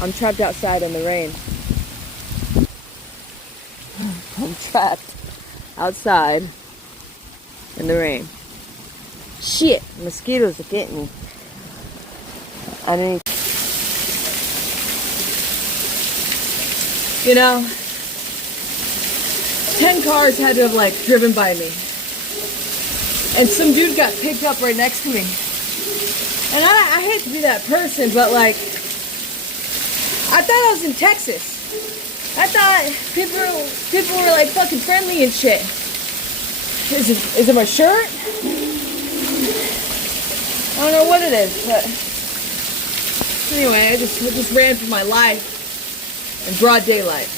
I'm trapped outside in the rain. I'm trapped outside in the rain. Shit, mosquitoes are getting me. I need, you know, 10 cars had to have like driven by me. And some dude got picked up right next to me. And I hate to be that person, but like, I thought I was in Texas. I thought people were like fucking friendly and shit. Is it my shirt? I don't know what it is, but anyway, I just ran for my life in broad daylight.